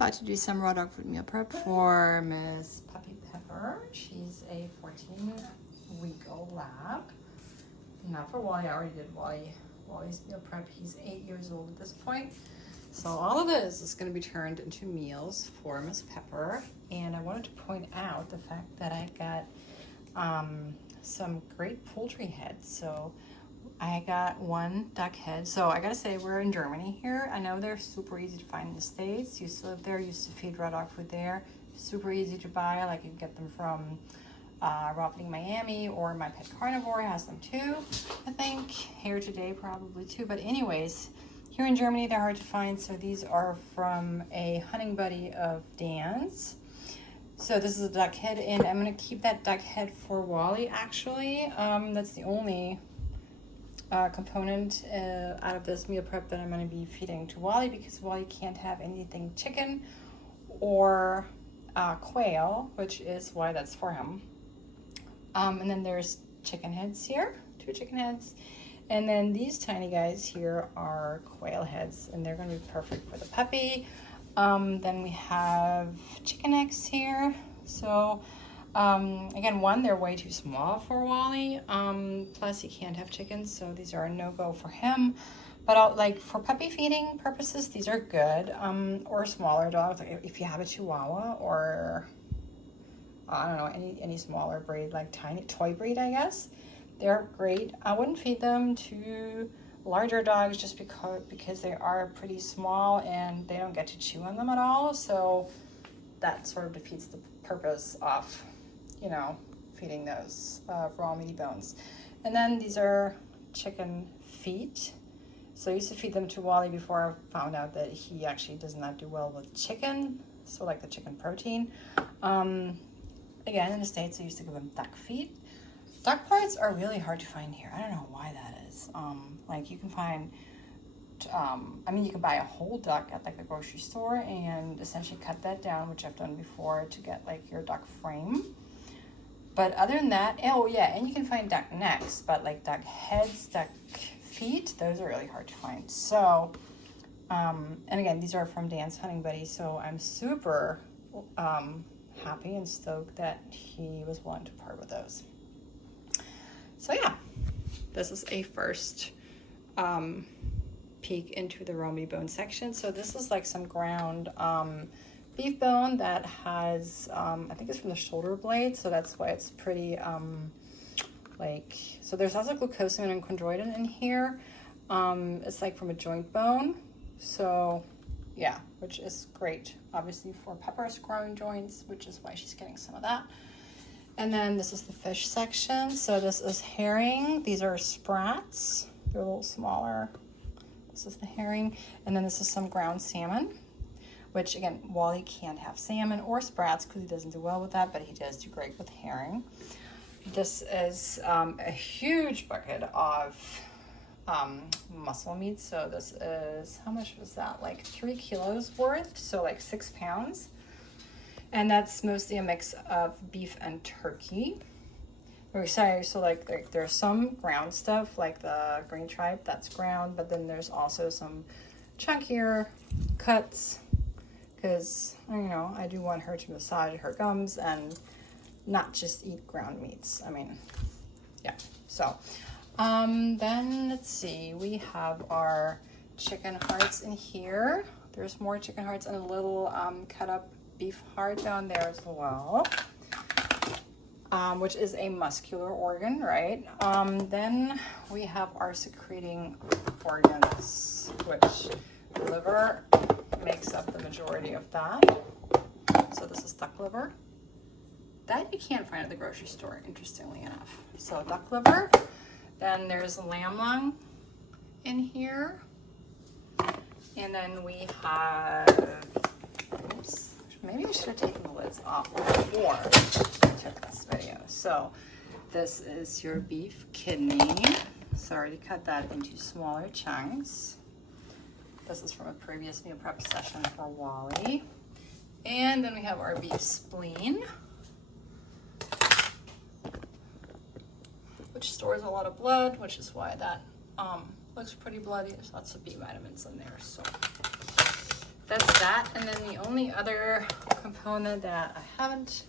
About to do some raw dog food meal prep for Miss Puppy Pepper. She's a 14-week-old lab. Not for Wally, I already did Wally's meal prep. He's 8 years old at this point. So all of this is going to be turned into meals for Miss Pepper. And I wanted to point out the fact that I got some great poultry heads. So I got one duck head. So I gotta say, we're in Germany here. I know they're super easy to find in the States. Used to live there, used to feed raw dog food there. Super easy to buy. Like, you can get them from Raw Feeding Miami, or My Pet Carnivore has them too, I think. Here Today probably too. But anyways, here in Germany they're hard to find. So these are from a hunting buddy of Dan's. So this is a duck head, and I'm gonna keep that duck head for Wally actually. That's the only component out of this meal prep that I'm going to be feeding to Wally, because Wally can't have anything chicken or quail, which is why that's for him. And then there's chicken heads here, 2 chicken heads, and then these tiny guys here are quail heads, and they're going to be perfect for the puppy. Then we have chicken eggs here. So again, they're way too small for Wally. Plus he can't have chickens, so these are a no-go for him. But like for puppy feeding purposes, these are good. Or smaller dogs, like if you have a Chihuahua, or I don't know, any smaller breed, like tiny toy breed, I guess. They're great. I wouldn't feed them to larger dogs just because they are pretty small and they don't get to chew on them at all. So that sort of defeats the purpose of, you know, feeding those raw meaty bones. And then these are chicken feet. So I used to feed them to Wally before I found out that he actually does not do well with chicken, so like the chicken protein. Again, in the States I used to give him duck feet. Duck parts are really hard to find here. I don't know why that is. Like, you can find I mean, you can buy a whole duck at like a grocery store and essentially cut that down, which I've done before, to get like your duck frame. But other than that, oh yeah, and you can find duck necks, but like duck heads, duck feet, those are really hard to find. So, and again, these are from Dan's Hunting Buddy, so I'm super happy and stoked that he was willing to part with those. So yeah, this is a first peek into the raw meat bone section. So this is like some ground beef bone that has, I think it's from the shoulder blade, so that's why it's pretty, so there's also glucosamine and chondroitin in here. It's like from a joint bone, so yeah, which is great, obviously, for Pepper's growing joints, which is why she's getting some of that. And then this is the fish section. So this is herring. These are sprats. They're a little smaller. This is the herring. And then this is some ground salmon, which again, Wally can't have salmon or sprats because he doesn't do well with that, but he does do great with herring. This is a huge bucket of muscle meat. So this is, how much was that? Like 3 kilos worth, so like 6 pounds. And that's mostly a mix of beef and turkey. So like there's some ground stuff, like the green tripe, that's ground, but then there's also some chunkier cuts, because, you know, I do want her to massage her gums and not just eat ground meats. I mean, yeah. So then let's see, we have our chicken hearts in here. There's more chicken hearts and a little cut up beef heart down there as well, which is a muscular organ, right? Then we have our secreting organs, which the liver makes up the majority of that. So this is duck liver. That you can't find at the grocery store, interestingly enough. So duck liver. Then there's lamb lung in here. And then we have, oops, maybe I should have taken the lids off before I took this video. So this is your beef kidney. So I already cut that into smaller chunks. This is from a previous meal prep session for Wally. And then we have our beef spleen, which stores a lot of blood, which is why that looks pretty bloody. There's lots of B vitamins in there. So that's that. And then the only other component that I haven't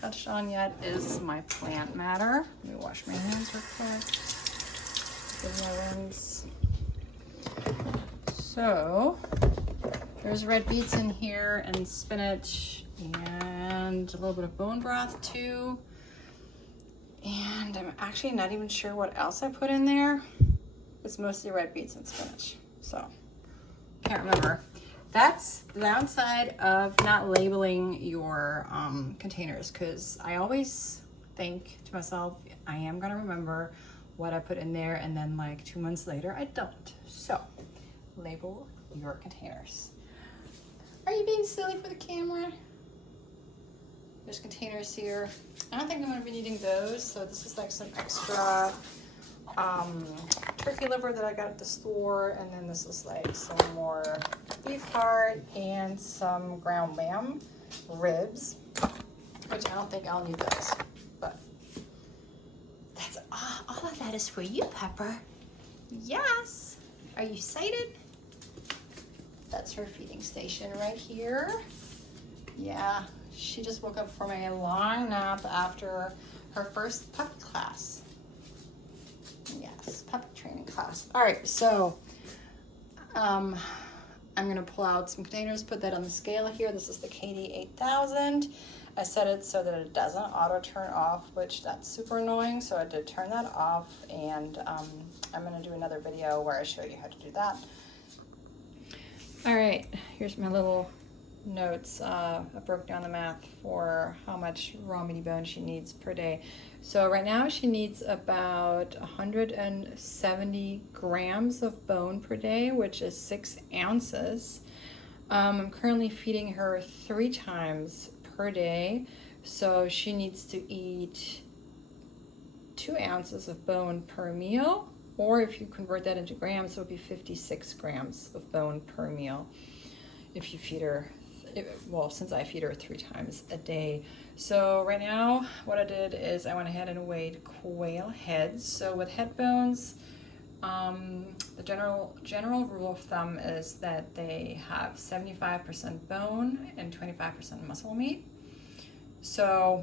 touched on yet is my plant matter. Let me wash my hands real quick. Give my rinse. So there's red beets in here and spinach and a little bit of bone broth too. And I'm actually not even sure what else I put in there. It's mostly red beets and spinach. So can't remember. That's the downside of not labeling your containers, because I always think to myself, I am gonna remember what I put in there, and then like 2 months later, I don't. So label your containers. Are you being silly for the camera? There's containers here. I don't think I'm gonna be needing those, so this is like some extra turkey liver that I got at the store, and then this is like some more beef heart and some ground lamb ribs, which I don't think I'll need those, but that's all of that is for you, Pepper. Yes. Are you excited? That's her feeding station right here. Yeah, she just woke up from a long nap after her first puppy class. Yes, puppy training class. All right, so I'm gonna pull out some containers, put that on the scale here. This is the KD 8000. I set it so that it doesn't auto turn off, which that's super annoying. So I did turn that off, and I'm gonna do another video where I show you how to do that. All right, here's my little notes. I broke down the math for how much raw meaty bone she needs per day. So right now she needs about 170 grams of bone per day, which is 6 ounces. I'm currently feeding her 3 times per day, so she needs to eat 2 ounces of bone per meal, or if you convert that into grams, it would be 56 grams of bone per meal if you feed her, well, since I feed her 3 times a day. So right now what I did is I went ahead and weighed quail heads. So with head bones, the general rule of thumb is that they have 75% bone and 25% muscle meat. So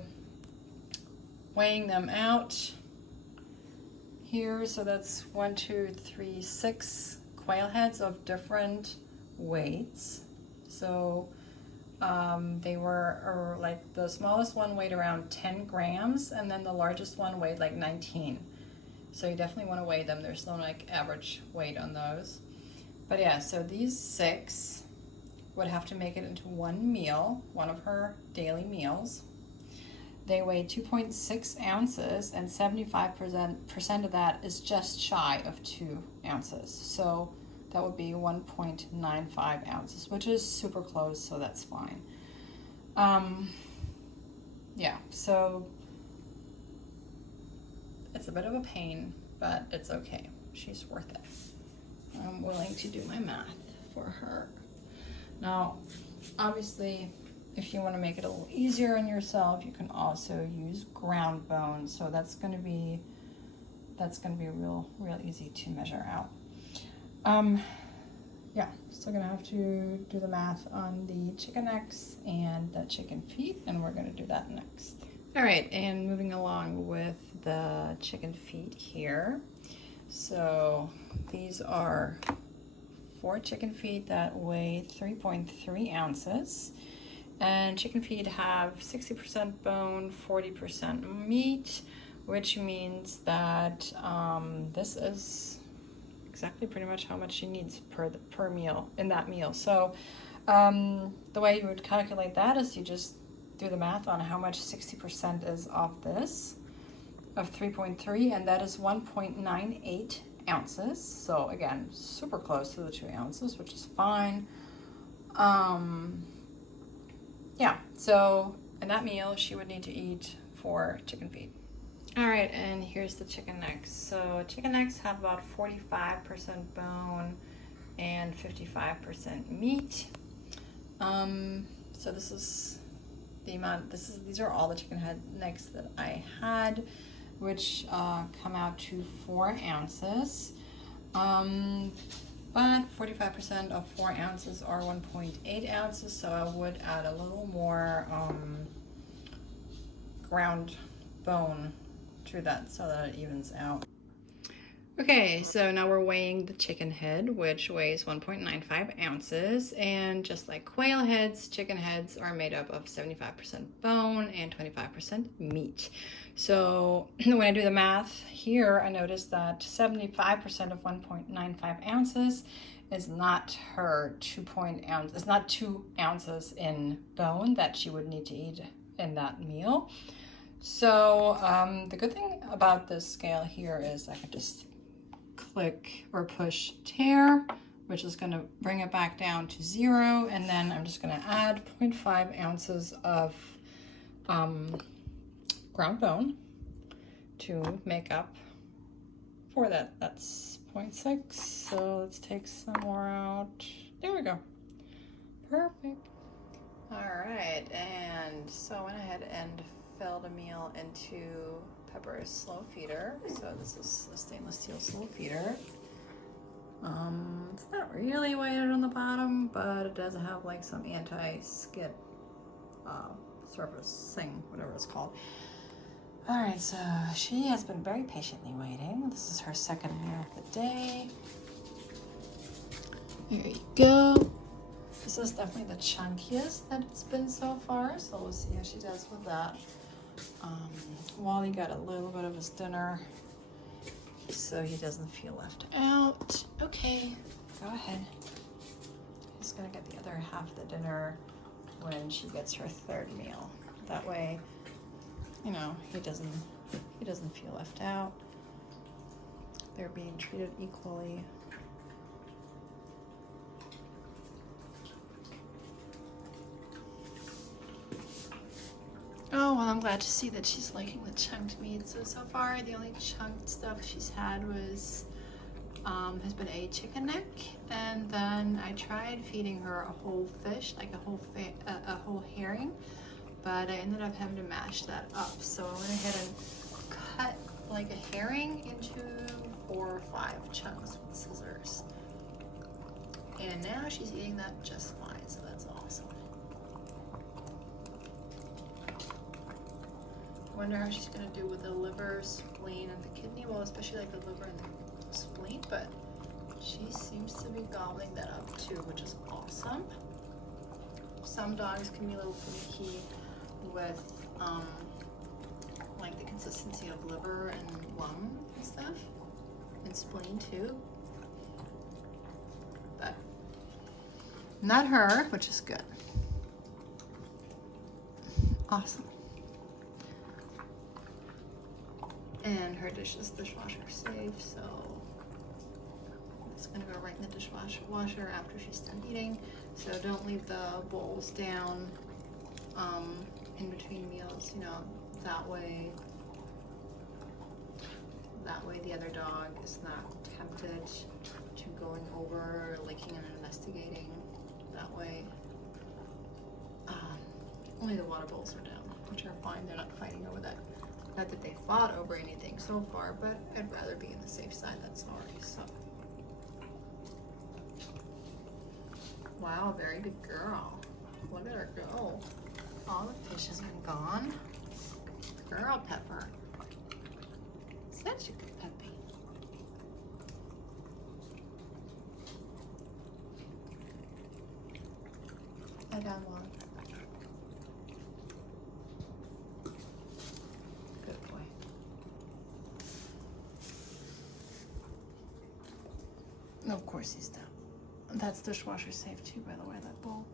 weighing them out here, so that's 1, 2, 3, 6 quail heads of different weights. So they were like the smallest one weighed around 10 grams, and then the largest one weighed like 19. So you definitely want to weigh them. There's no like average weight on those. But yeah, so these 6 would have to make it into one meal, one of her daily meals. They weigh 2.6 ounces, and 75% of that is just shy of 2 ounces. So that would be 1.95 ounces, which is super close, so that's fine. Yeah, so it's a bit of a pain, but it's okay. She's worth it. I'm willing to do my math for her. Now, obviously, if you want to make it a little easier on yourself, you can also use ground bone. So that's going to be real easy to measure out. Yeah, still gonna have to do the math on the chicken necks and the chicken feet, and we're gonna do that next. All right, and moving along with the chicken feet here. So these are 4 chicken feet that weigh 3.3 ounces. And chicken feet have 60% bone, 40% meat, which means that this is exactly pretty much how much she needs per meal in that meal. So the way you would calculate that is you just do the math on how much 60% is of this, of 3.3, and that is 1.98 ounces. So again, super close to the 2 ounces, which is fine. Yeah, so in that meal, she would need to eat 4 chicken feet. All right, and here's the chicken necks. So chicken necks have about 45% bone and 55% meat. So this is the amount. These are all the chicken head necks that I had, which come out to 4 ounces. but 45% of 4 ounces are 1.8 ounces, so I would add a little more ground bone to that so that it evens out. Okay, so now we're weighing the chicken head, which weighs 1.95 ounces. And just like quail heads, chicken heads are made up of 75% bone and 25% meat. So when I do the math here, I notice that 75% of 1.95 ounces is not her 2 ounce. It's not 2 ounces in bone that she would need to eat in that meal. So the good thing about this scale here is I can just click or push tear, which is going to bring it back down to 0, and then I'm just going to add 0.5 ounces of ground bone to make up for that. That's 0.6, so let's take some more out. There we go. Perfect. All right, and so I went ahead and filled a meal into Pepper's slow feeder. So this is a stainless steel slow feeder. It's not really weighted on the bottom, but it does have like some anti-skid surface thing, whatever it's called. All right, so she has been very patiently waiting. This is her second meal of the day. Here you go. This is definitely the chunkiest that it's been so far, so we'll see how she does with that. Wally got a little bit of his dinner so he doesn't feel left out. Okay, go ahead. He's gonna get the other half of the dinner when she gets her third meal. That way, you know, he doesn't feel left out. They're being treated equally. Oh, well, I'm glad to see that she's liking the chunked meat. So far, the only chunked stuff she's had was, has been a chicken neck. And then I tried feeding her a whole fish, like a whole herring, but I ended up having to mash that up. So I went ahead and cut like a herring into 4 or 5 chunks with scissors. And now she's eating that just fine, so that's awesome. I wonder how she's gonna do with the liver, spleen, and the kidney. Well, especially like the liver and the spleen, but she seems to be gobbling that up too, which is awesome. Some dogs can be a little finicky with like the consistency of liver and lung and stuff, and spleen too. But not her, which is good. Awesome. And her dish is dishwasher safe, so it's gonna go right in the dishwasher after she's done eating. So don't leave the bowls down in between meals, you know, that way the other dog is not tempted to going over, licking and investigating. That way only the water bowls are down, which are fine. They're not fighting over that. Not that they fought over anything so far, but I'd rather be on the safe side than sorry, so. Wow, very good girl. Look at her go. All the fish has been gone. Girl, Pepper. Such a good puppy. I don't want. Of course he's down. That's dishwasher safe too, by the way, that bowl.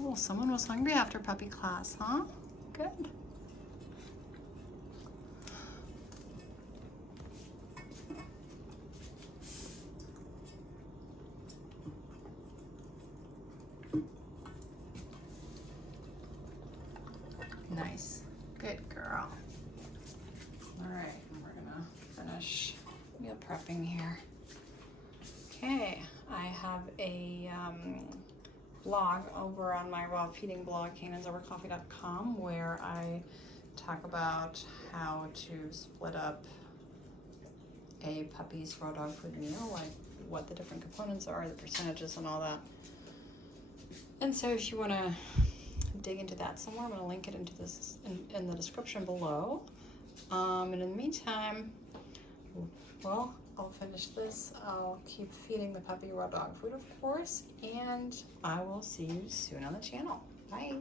Oh, someone was hungry after puppy class, huh? Good. Nice. Good girl. All right, we're gonna finish meal prepping here. Okay, I have a blog over on my raw feeding blog, canonsovercoffee.com, where I talk about how to split up a puppy's raw dog food meal, like what the different components are, the percentages and all that. And so if you want to dig into that somewhere, I'm going to link it into this in the description below. And in the meantime, well, I'll finish this. I'll keep feeding the puppy raw dog food, of course, and I will see you soon on the channel. Bye.